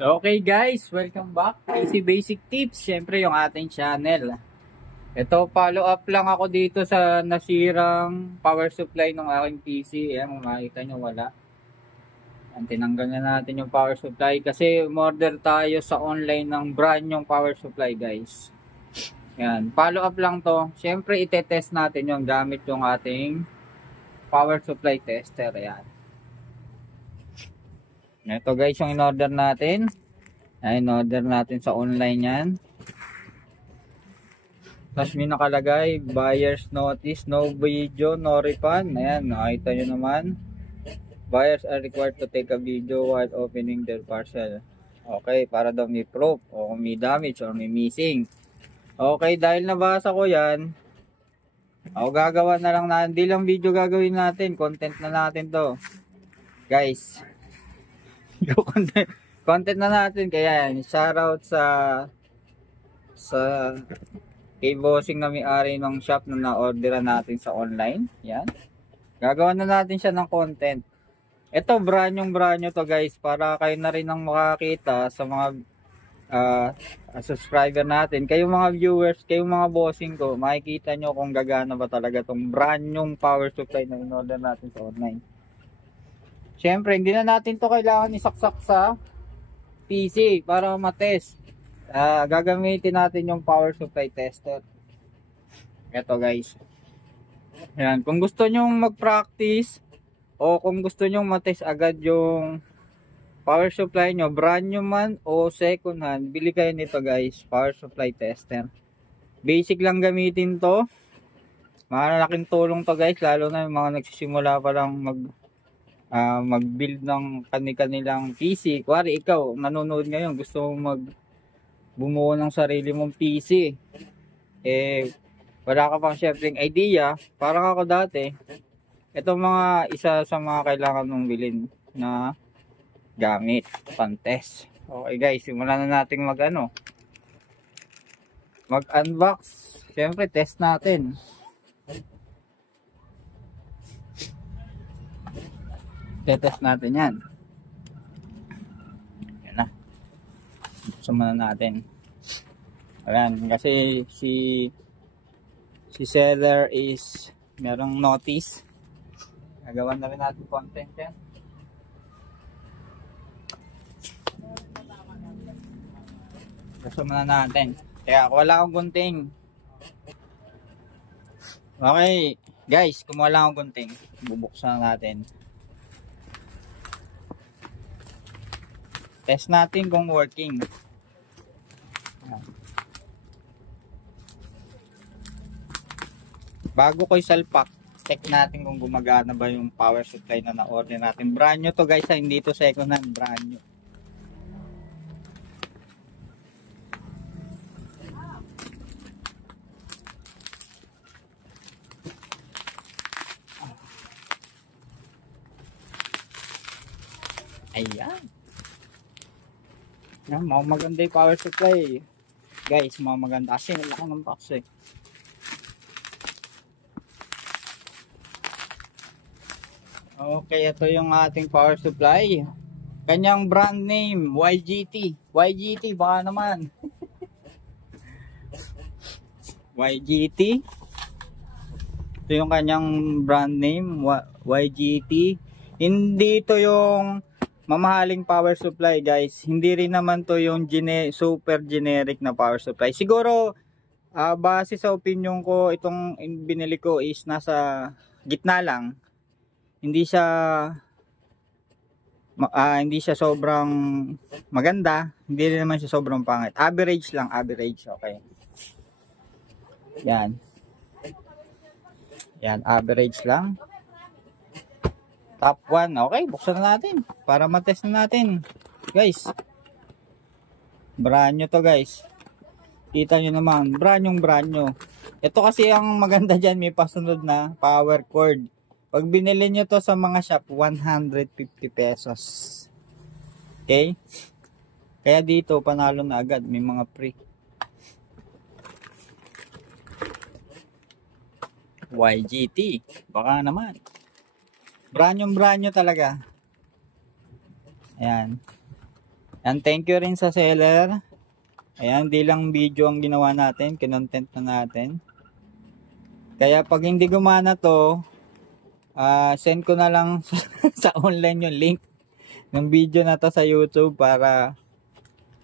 Okay guys, welcome back. Easy Basic Tips, syempre yung ating channel. Ito, follow up lang ako dito sa nasirang power supply ng aking PC. Ayan, kung makikita nyo wala. Ayan, tinanggal na natin yung power supply kasi umorder tayo sa online ng brand yung power supply guys. Ayan, follow up lang to. Syempre itetest natin yung gamit yung ating power supply tester. Ayan. Ito guys yung in-order natin. Ayan, in-order natin sa online yan. Tapos may nakalagay, buyer's notice, no video, no refund. Ayan, nakita nyo naman. Buyers are required to take a video while opening their parcel. Okay, para daw may proof o may damage or may missing. Okay, dahil nabasa ko yan, ako gagawa na lang na, hindi lang video gagawin natin, content na natin to. Guys, content na natin, kaya yan, shoutout sa kay bossing na may-ari ng shop na na-orderan natin sa online. Yan. Gagawa na natin siya ng content. Ito, brand nyo to guys, para kayo na rin ang makakita sa mga subscriber natin. Kayong mga viewers, kayong mga bossing ko, makikita nyo kung gagana ba talaga tong brand nyong power supply na in-order natin sa online. Siyempre, hindi na natin to kailangan isaksak sa PC para matest. Gagamitin natin yung power supply tester. Ito guys. Ayan. Kung gusto nyong mag-practice o kung gusto nyong matest agad yung power supply nyo, brand new man o second hand, bili kayo nito guys, power supply tester. Basic lang gamitin to. Malaking tulong to guys, lalo na yung mga nagsisimula pa lang mag-build ng kanilang PC. Kuwari ikaw, nanonood ngayon, gusto mong bumuo ng sarili mong PC. Wala ka pang syempre idea, parang ako dati. Ito isa sa mga kailangan mong bilhin na gamit, pang-test. Okay guys, simulan na natin mag-unbox. Syempre, test natin. Test natin yan. Yan na. Sumanan natin. Ayan, kasi si seller is merong notice. Nagawa na rin natin content yan. Sumanan natin. Kaya wala akong gunting. Okay, guys, kung wala akong gunting, bubuksan natin. Test natin kung working. Bago ko isalpak, check natin kung gumagana ba yung power supply na na-order natin. Brand new to guys, hindi to second hand, brand new. Ayan. Yan, maganda yung power supply. Guys, maganda. Kasi wala ko ng box eh. Okay, ito yung ating power supply. Kanyang brand name, YGT. YGT, baka naman. YGT. Ito yung kanyang brand name, YGT. Hindi ito yung mamahaling power supply guys. Hindi rin naman to yung super generic na power supply. Siguro base sa opinion ko, itong binili ko is nasa gitna lang. Hindi siya sobrang maganda, hindi rin naman siya sobrang pangit. Average lang, average. Okay. Yan. Yan, average lang. Top 1. Okay, buksan na natin para matest na natin. Guys, brand new to guys. Kita nyo naman, brand new. Ito kasi ang maganda dyan, may pasunod na power cord. Pag binili nyo to sa mga shop, 150 pesos. Okay? Kaya dito, panalo na agad. May mga free. YGT. Baka naman. Brand new talaga. Ayan. And thank you rin sa seller. Ayan, di lang video ang ginawa natin, kinontent na natin. Kaya pag hindi gumana to, send ko na lang sa online yung link ng video na to sa YouTube para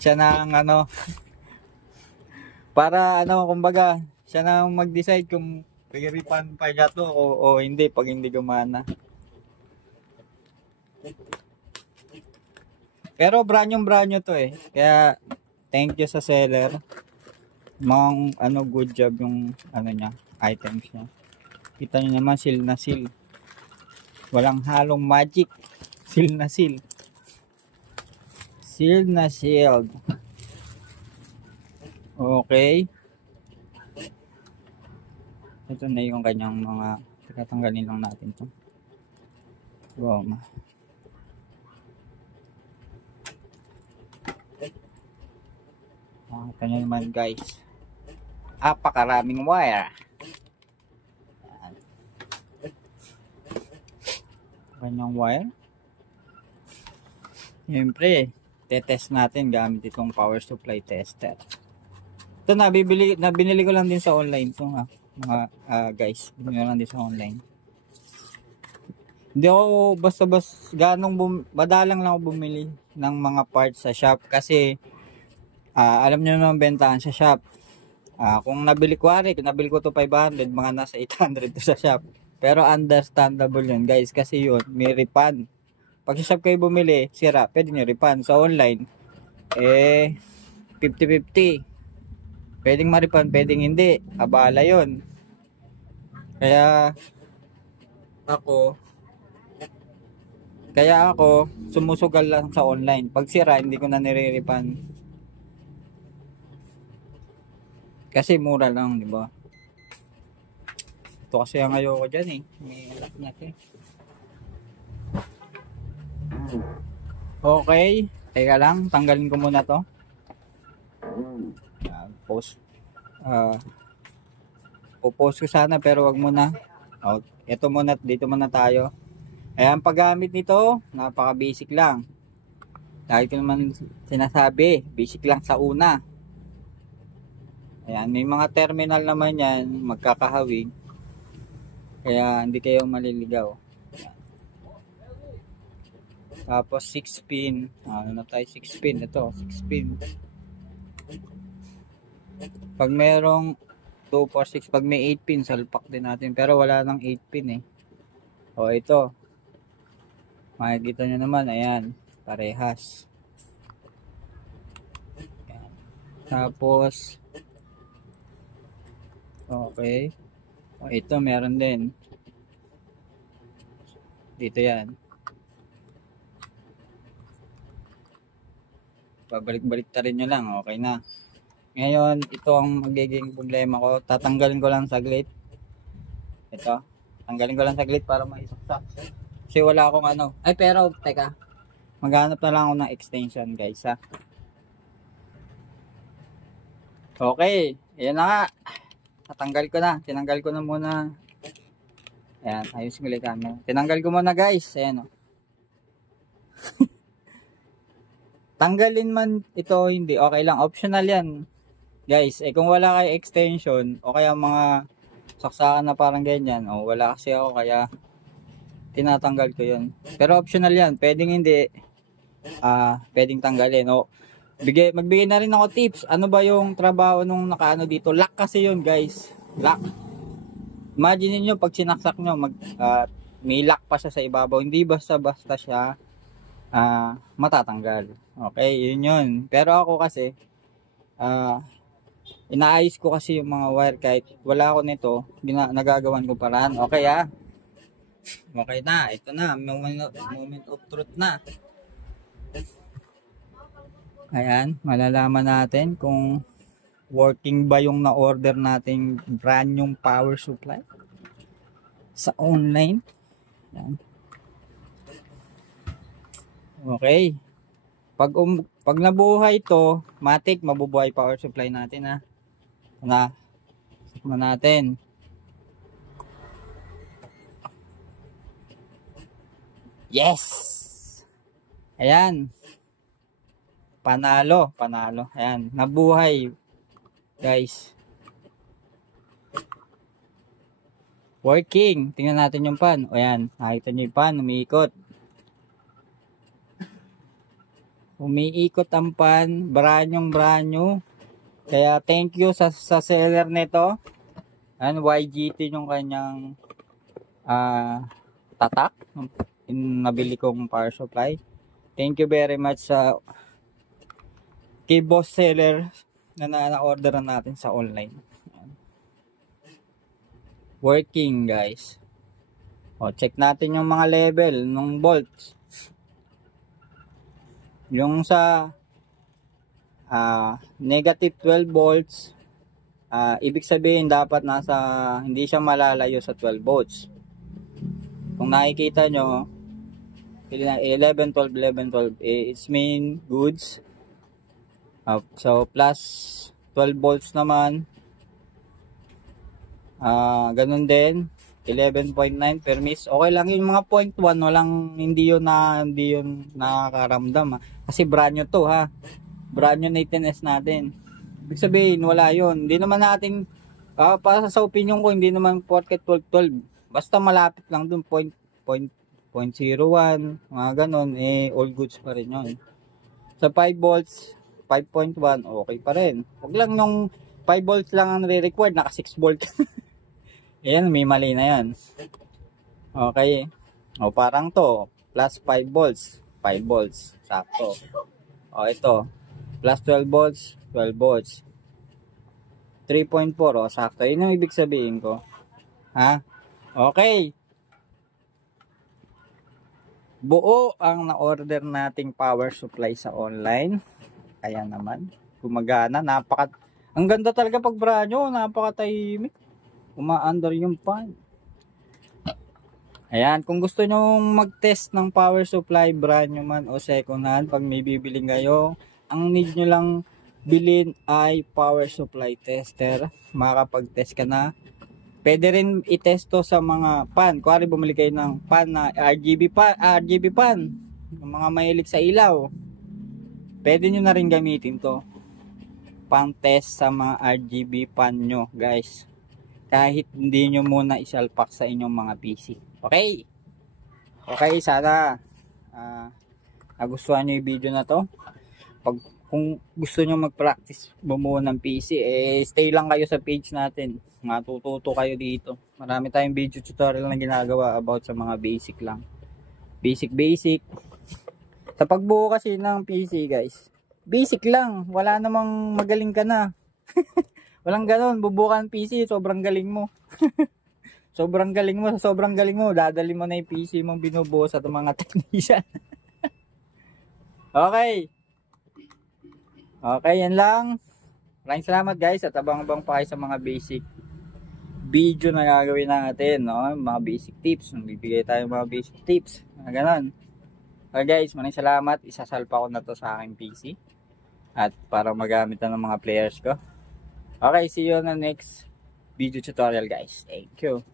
siya na ang para kumbaga, siya na ang mag-decide kung i-refund pa niya to o hindi pag hindi gumana. Pero brand to eh. Kaya thank you sa seller. Mga good job yung niya, items niya. Kita niyo naman, seal na seal. Walang halong magic. Seal na seal. Seal na sealed. Okay. Ito na yung kanyang mga, tatanggalin lang natin to. Wow. Ito nyo naman guys, apakaraming wire. Kanyang wire. Siyempre, tetest natin gamit itong power supply tester. Ito binili ko lang din sa online ito mga guys, binili lang din sa online. Hindi ako basta madalang lang ako bumili ng mga parts sa shop kasi alam niyo naman bentahan sa shop. Kung nabili ko to 500, mga nasa 800 to sa shop. Pero understandable yun guys kasi yun, may refund. Pag sa shop kayo bumili, sira, pwede nyo refund. Sa online, 50-50. Pwedeng ma-refund, pwedeng hindi. Abala yun. Kaya ako, sumusugal lang sa online. Pag sira, hindi ko na nire-refund. Kasi mura lang, di ba? Ito kasi ang ayoko dyan eh. May alak natin. Okay. Teka lang, tanggalin ko muna to. Post. Post ko sana pero wag muna. Ito muna, dito muna tayo. Ayan, paggamit nito, napaka basic lang. Dahil ko naman sinasabi, basic lang sa una. Ayan, may mga terminal naman yan, magkakahawig. Kaya hindi kayo maliligaw. Ayan. Tapos 6 pin. Ano na tayo 6 pin? Ito, 6 pin. Pag merong 2, 4, 6, pag may 8 pin, salpak din natin. Pero wala nang 8 pin eh. Ito. Makikita nyo naman, ayan, parehas. Ayan. Tapos, okay. Ito, meron din. Dito yan. Babalik-balik ta rin nyo lang, okay na. Ngayon, ito ang magiging problema ko. Tatanggalin ko lang saglit. Ito. Tanggalin ko lang saglit para maisaksak. Kasi wala akong Ay, pero, teka. Maghanap na lang ako ng extension, guys, ha. Okay. Ayan na nga. Tatanggal ko na. Tinanggal ko na muna. Ayan. Ayos ko ulit camera. Tinanggal ko muna, guys. Ayan, o. Tanggalin man ito, hindi. Okay lang. Optional yan. Guys, kung wala kayo extension, o kaya mga saksakan na parang ganyan, wala kasi ako, kaya tinatanggal ko yun. Pero optional yan. Pwedeng hindi. Pwedeng tanggalin. Magbigay na rin ako tips. Ano ba yung trabaho nung nakaano dito? Lock kasi yun, guys. Lock. Imagine niyo pag sinaksak nyo, may lock pa siya sa ibabaw. Hindi basta-basta siya matatanggal. Okay, yun. Pero ako kasi, inaayos ko kasi yung mga wire kahit wala ako nito, nagagawan ko paraan. Okay Okay na, ito na, moment of truth na. Ayan, malalaman natin kung working ba yung na-order nating brand yung power supply sa online. Ayan. Okay. Pag nabuhay to, matik mabubuhay power supply natin ha. Sakman natin. Yes! Ayan. Panalo, panalo. Ayan, nabuhay, guys. Working. Tingnan natin yung pan. O yan, nakita nyo yung pan, umiikot. Umiikot ang pan, branyong. Kaya thank you sa seller nito. And YGT yung kanyang tatak. Yung nabili kong power supply. Thank you very much sa kay boss seller na na-orderan natin sa online. Working, guys. O, check natin yung mga level ng volts. Yung sa negative 12 volts, ibig sabihin dapat hindi siya malalayo sa 12 volts. Kung nakikita nyo, 11, 12, it's mean goods. So, plus 12 volts naman. Ganun din. 11.9 permis. Okay lang yung mga 0.1. Hindi yun nakakaramdam. Kasi brand new to, ha. Brand new na itinesst natin. Ibig sabihin, wala yun. Hindi naman natin, para sa opinion ko, hindi naman porket 12. Basta malapit lang dun, 0.01, mga ganun, all goods pa rin yun. Sa 5 volts, 5.1, okay pa rin. Huwag lang nung 5 volts lang ang re-required, naka 6 volts. Ayan, may mali na yan. Okay. O, parang to, plus 5 volts, 5 volts, sakto. O, ito, plus 12 volts, 12 volts. 3.4, o, sakto. Yun yung ibig sabihin ko. Ha? Okay. Buo ang na-order nating power supply sa online. Kaya naman, gumagana. Ang ganda talaga pag branyo, napakatahimik. Umaandar yung pan. Ayan, kung gusto nyo mag-test ng power supply, brand nyo man o second hand, pag may bibiling kayo, ang need nyo lang bilhin ay power supply tester. Makakapag-test ka na. Pwede rin i-test to sa mga pan. Kuwari bumili kayo ng pan na RGB pan. Yung mga mahilig sa ilaw. Pwede nyo na rin gamitin to. Pang test sa mga RGB pan nyo, guys. Kahit hindi nyo muna isalpak sa inyong mga PC. Okay? Okay, sana nagustuhan nyo yung video na to. Kung gusto nyo mag-practice bumuo ng PC, stay lang kayo sa page natin. Matututo kayo dito. Marami tayong video tutorial na ginagawa about sa mga basic lang. Basic. Sa pagbuo kasi ng PC, guys, basic lang. Wala namang magaling ka na. Walang ganon, bubukan PC, sobrang galing mo. sobrang galing mo, dadali mo na yung PC mong binubuo sa mga technician. Okay. Okay, yan lang. Maraming salamat, guys, at abang-abang pa kayo sa mga basic video na gagawin natin, no? Mga basic tips. Bibigay tayo mga basic tips. Ganon. Okay, guys, maraming salamat. Isasalpa ko na to sa aking PC. At para magamit na ng mga players ko. Okay, see you on the next video tutorial, guys. Thank you.